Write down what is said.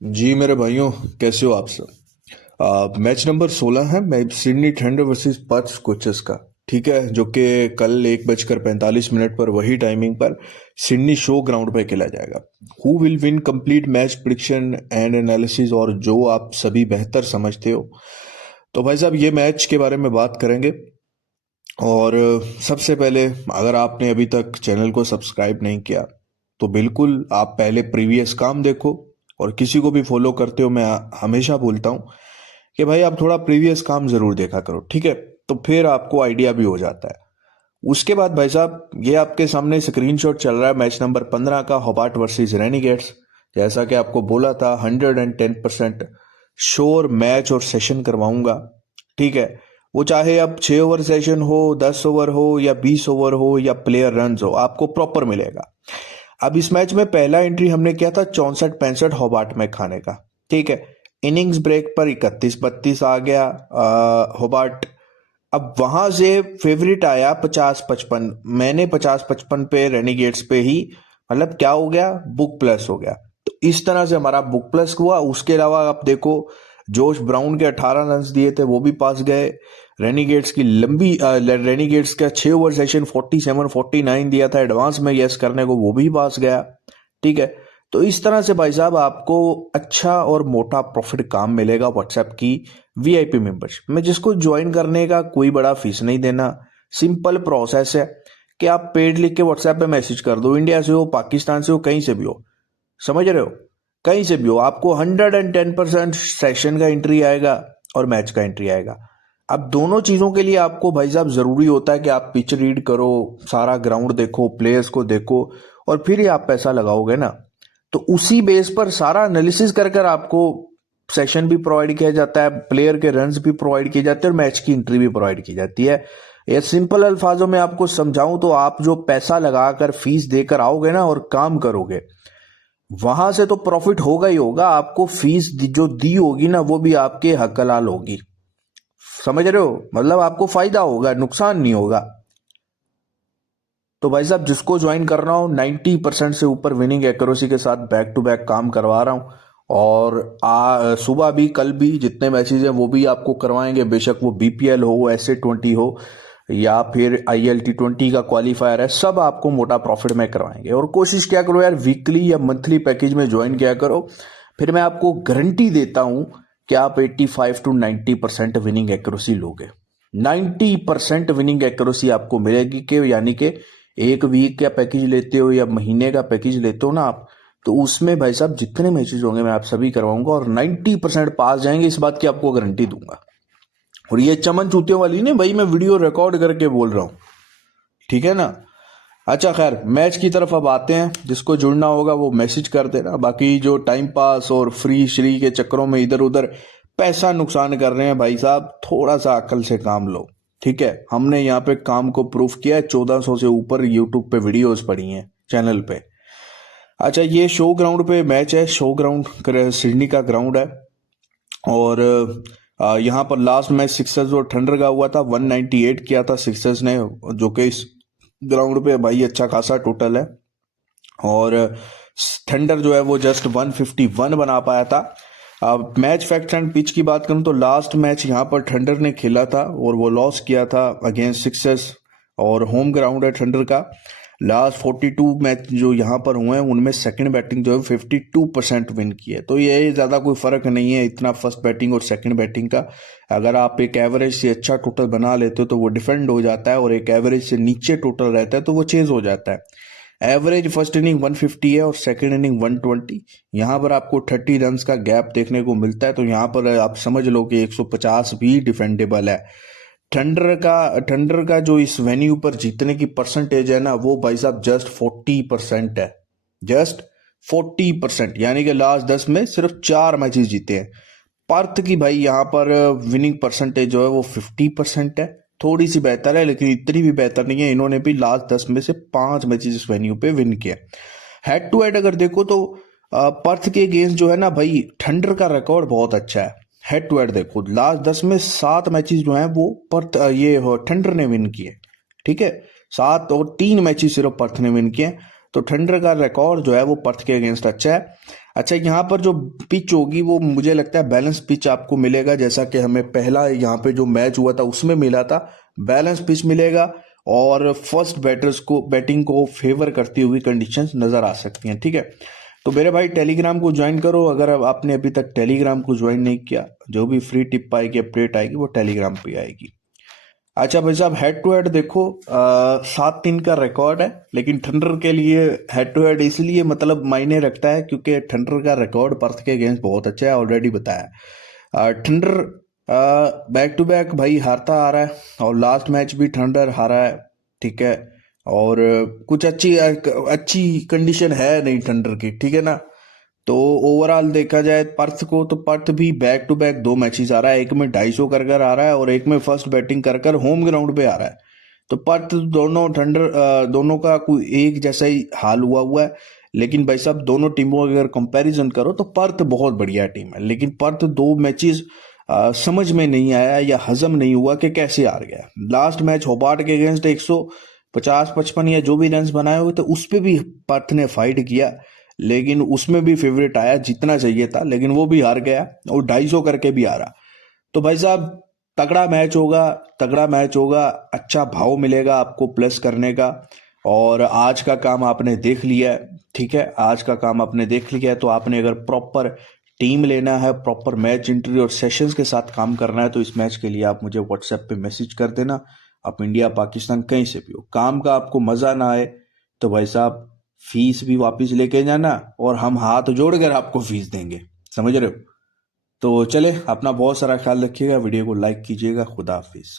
जी मेरे भाइयों, कैसे हो आप सब। मैच नंबर 16 है, मैं Sydney thunder versus Perth scorchers का। ठीक है, जो कि कल 1:45 पर वही टाइमिंग पर सिडनी शो ग्राउंड पर खेला जाएगा। Who will win complete match prediction and analysis, और जो आप सभी बेहतर समझते हो। तो भाई साहब, ये मैच के बारे में बात करेंगे। और सबसे पहले, अगर आपने अभी तक चैनल को सब्सक्राइब नहीं किया तो बिल्कुल आप पहले प्रीवियस काम देखो। और किसी को भी फॉलो करते हो, मैं हमेशा बोलता हूँ कि भाई आप थोड़ा प्रीवियस काम जरूर देखा करो, ठीक है। तो फिर आपको आइडिया भी हो जाता है। उसके बाद भाई साहब, ये आपके सामने स्क्रीनशॉट चल रहा है मैच नंबर 15 का, होबार्ट वर्सेस रेनिगेट्स। जैसा कि आपको बोला था, 110% श्योर मैच और सेशन करवाऊंगा, ठीक है। वो चाहे अब 6 ओवर सेशन हो, 10 ओवर हो, या 20 ओवर हो, या प्लेयर रन हो, आपको प्रॉपर मिलेगा। अब इस मैच में पहला एंट्री हमने किया था 64-65 होबार्ट में खाने का, ठीक है। इनिंग्स ब्रेक पर 31-32 आ गया होबार्ट। अब वहां से फेवरेट आया 50-55, मैंने 50-55 पे रेनिगेट्स पे ही, मतलब क्या हो गया, बुक प्लस हो गया। तो इस तरह से हमारा बुक प्लस हुआ। उसके अलावा आप देखो, जोश ब्राउन के 18 रन दिए थे, वो भी पास गए। रेनिगेट्स की लंबी रेनिगेट्स का 6 ओवर सेशन 47-49 दिया था एडवांस में यस करने को, वो भी पास गया, ठीक है। तो इस तरह से भाई साहब आपको अच्छा और मोटा प्रॉफिट काम मिलेगा व्हाट्सएप की वीआईपी मेंबरशिप में, जिसको ज्वाइन करने का कोई बड़ा फीस नहीं देना। सिंपल प्रोसेस है कि आप पेड लिख के व्हाट्सएप पे मैसेज कर दो, इंडिया से हो, पाकिस्तान से हो, कहीं से भी हो, समझ रहे हो, कहीं से भी हो, आपको 110% सेशन का एंट्री आएगा और मैच का एंट्री आएगा। अब दोनों चीजों के लिए आपको भाई साहब जरूरी होता है कि आप पिच रीड करो, सारा ग्राउंड देखो, प्लेयर्स को देखो, और फिर ही आप पैसा लगाओगे ना। तो उसी बेस पर सारा एनालिसिस कर कर आपको सेशन भी प्रोवाइड किया जाता है, प्लेयर के रन्स भी प्रोवाइड किए जाते हैं, और मैच की एंट्री भी प्रोवाइड की जाती है। ये सिंपल अल्फाजों में आपको समझाऊं तो, आप जो पैसा लगाकर फीस देकर आओगे ना और काम करोगे, वहां से तो प्रॉफिट होगा ही होगा। आपको फीस जो दी होगी ना, वो भी आपके हक हलाल होगी, समझ रहे हो, मतलब आपको फायदा होगा, नुकसान नहीं होगा। तो भाई साहब, जिसको ज्वाइन कर रहा हूँ, 90% से ऊपर विनिंग एक्यूरेसी के साथ बैक टू बैक काम करवा रहा हूँ। और सुबह भी, कल भी जितने मैचेज हैं वो भी आपको करवाएंगे, बेशक वो बीपीएल हो, SA20 हो, या फिर ILT20 का क्वालिफायर है, सब आपको मोटा प्रॉफिट में करवाएंगे। और कोशिश क्या करो यार, वीकली या मंथली पैकेज में ज्वाइन किया करो। फिर मैं आपको गारंटी देता हूं कि आप 85 to 90% विनिंग एक्यूरेसी लोगे। 90% विनिंग एक्यूरेसी आपको मिलेगी, कि यानी कि एक वीक का पैकेज लेते हो या महीने का पैकेज लेते हो ना आप, तो उसमें भाई साहब जितने मैचेज होंगे मैं आप सभी करवाऊंगा, और 90% पास जाएंगे, इस बात की आपको गारंटी दूंगा। और ये चमन चूतियों वाली नहीं भाई, मैं वीडियो रिकॉर्ड करके बोल रहा हूँ, ठीक है ना। अच्छा खैर, मैच की तरफ अब आते हैं। जिसको जुड़ना होगा वो मैसेज कर देना। बाकी जो टाइम पास और फ्री श्री के चक्करों में इधर उधर पैसा नुकसान कर रहे हैं भाई साहब, थोड़ा सा अकल से काम लो, ठीक है। हमने यहाँ पे काम को प्रूफ किया है, 1400 से ऊपर यूट्यूब पे वीडियोस पड़ी हैं चैनल पे। अच्छा, ये शो ग्राउंड पे मैच है, शो ग्राउंड सिडनी का ग्राउंड है। और यहाँ पर लास्ट मैच सिक्सर्स और थंडर का हुआ था, 198 किया था सिक्सर्स ने, जो कि इस ग्राउंड पे भाई अच्छा खासा टोटल है। और थंडर जो है वो जस्ट 151 बना पाया था। अब मैच फैक्ट एंड पिच की बात करूं तो, लास्ट मैच यहाँ पर थंडर ने खेला था और वो लॉस किया था अगेंस्ट सिक्सर्स, और होम ग्राउंड है थंडर का। लास्ट 42 मैच जो यहाँ पर हुए हैं, उनमें सेकंड बैटिंग जो है 52% विन की है। तो ये ज़्यादा कोई फर्क नहीं है इतना फर्स्ट बैटिंग और सेकंड बैटिंग का। अगर आप एक एवरेज से अच्छा टोटल बना लेते हो तो वो डिफेंड हो जाता है, और एक एवरेज से नीचे टोटल रहता है तो वो चेज हो जाता है। एवरेज फर्स्ट इनिंग 150 है और सेकंड इनिंग 120। यहाँ पर आपको 30 रन का गैप देखने को मिलता है, तो यहाँ पर आप समझ लो कि 150 भी डिफेंडेबल है। थंडर का जो इस वेन्यू पर जीतने की परसेंटेज है ना, वो भाई साहब जस्ट 40% है, जस्ट 40%। यानी कि लास्ट 10 में सिर्फ 4 मैचेस जीते हैं। पर्थ की भाई यहाँ पर विनिंग परसेंटेज जो है वो 50% है, थोड़ी सी बेहतर है, लेकिन इतनी भी बेहतर नहीं है। इन्होंने भी लास्ट 10 में से 5 मैचेस इस वेन्यू पे विन किया। हेड टू हेड अगर देखो तो पर्थ के अगेंस्ट जो है ना भाई, थंडर का रिकॉर्ड बहुत अच्छा है। हेड टू हेड देखो, लास्ट 10 में 7 मैचेस जो हैं वो पर्थ ये थंडर ने विन किए, ठीक है। 7 और 3 मैचेस सिर्फ पर्थ ने विन किए। तो थंडर का रिकॉर्ड जो है वो पर्थ के अगेंस्ट अच्छा है। अच्छा, यहाँ पर जो पिच होगी वो मुझे लगता है बैलेंस पिच आपको मिलेगा, जैसा कि हमें पहला यहाँ पे जो मैच हुआ था उसमें मिला था। बैलेंस पिच मिलेगा और फर्स्ट बैटर्स को बैटिंग को फेवर करती हुई कंडीशंस नजर आ सकती हैं। ठीक है, तो मेरे भाई टेलीग्राम को ज्वाइन करो, अगर अब आपने अभी तक टेलीग्राम को ज्वाइन नहीं किया, जो भी फ्री टिप आएगी, अपडेट आएगी, वो टेलीग्राम पे आएगी। अच्छा भाई साहब, हेड टू हेड देखो, 7-3 का रिकॉर्ड है, लेकिन थंडर के लिए हेड टू हेड इसलिए मतलब मायने रखता है क्योंकि थंडर का रिकॉर्ड पर्थ के अगेंस्ट बहुत अच्छा है, ऑलरेडी बताया। थंडर बैक टू बैक भाई हारता आ रहा है, और लास्ट मैच भी थंडर हारा है। ठीक है, और कुछ अच्छी अच्छी कंडीशन है नहीं थंडर की, ठीक है ना। तो ओवरऑल देखा जाए पर्थ को, तो पर्थ भी बैक टू बैक 2 मैचेस आ रहा है, एक में 250 कर कर आ रहा है और एक में फर्स्ट बैटिंग कर कर होम ग्राउंड पे आ रहा है। तो पर्थ दोनों दोनों का कोई एक जैसा ही हाल हुआ हुआ है। लेकिन भाई साहब, दोनों टीमों का अगर कंपैरिजन करो तो पर्थ बहुत बढ़िया टीम है, लेकिन पर्थ 2 मैचेस समझ में नहीं आया या हजम नहीं हुआ कि कैसे हार गया। लास्ट मैच होबार्ट के अगेंस्ट 150-55 या जो भी रन बनाए हुए थे उस पे भी पर्थ ने फाइट किया, लेकिन उसमें भी फेवरेट आया, जितना चाहिए था, लेकिन वो भी हार गया और 250 करके भी हारा। तो भाई साहब, तगड़ा मैच होगा, तगड़ा मैच होगा, अच्छा भाव मिलेगा आपको प्लस करने का। और आज का काम आपने देख लिया है, ठीक है, आज का काम आपने देख लिया है, तो आपने अगर प्रॉपर टीम लेना है, प्रॉपर मैच इंटरव्यू और सेशंस के साथ काम करना है, तो इस मैच के लिए आप मुझे व्हाट्सएप पे मैसेज कर देना। आप इंडिया पाकिस्तान कहीं से भी हो, काम का आपको मजा ना आए तो भाई साहब फीस भी वापस लेके जाना, और हम हाथ जोड़कर आपको फीस देंगे, समझ रहे हो। तो चले, अपना बहुत सारा ख्याल रखिएगा, वीडियो को लाइक कीजिएगा। खुदा हाफिज।